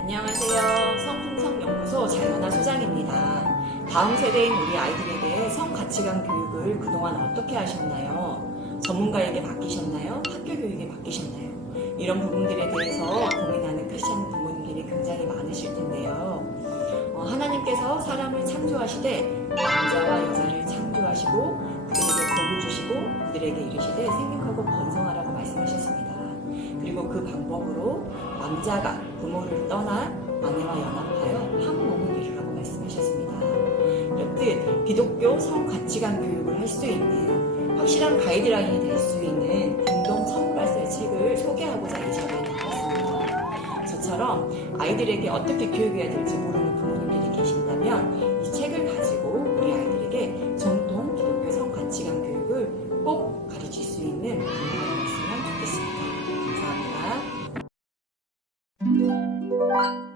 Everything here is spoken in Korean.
안녕하세요. 성풍성연구소 잘만화 소장입니다. 다음 세대인 우리 아이들에게 성가치관 교육을 그동안 어떻게 하셨나요? 전문가에게 맡기셨나요? 학교 교육에 맡기셨나요? 이런 부분들에 대해서 고민하는 사람을 창조하시되 남자와 여자를 창조하시고 그들에게 복을 주시고 그들에게 이르시되 생육하고 번성하라고 말씀하셨습니다. 그리고 그 방법으로 남자가 부모를 떠나 아내와 연합하여 한 몸을 이루라고 말씀하셨습니다. 이렇듯 기독교 성가치관 교육을 할 수 있는 확실한 가이드라인이 될 수 있는 공동 성발서의 책을 소개하고자 이 자리에 나왔습니다. 저처럼 아이들에게 어떻게 교육해야 될지 모르 계신다면 이 책을 가지고 우리 아이들에게 정통 기독교 성가치관 교육을 꼭 가르칠 수 있는 부모님이 있으면 좋겠습니다. 감사합니다.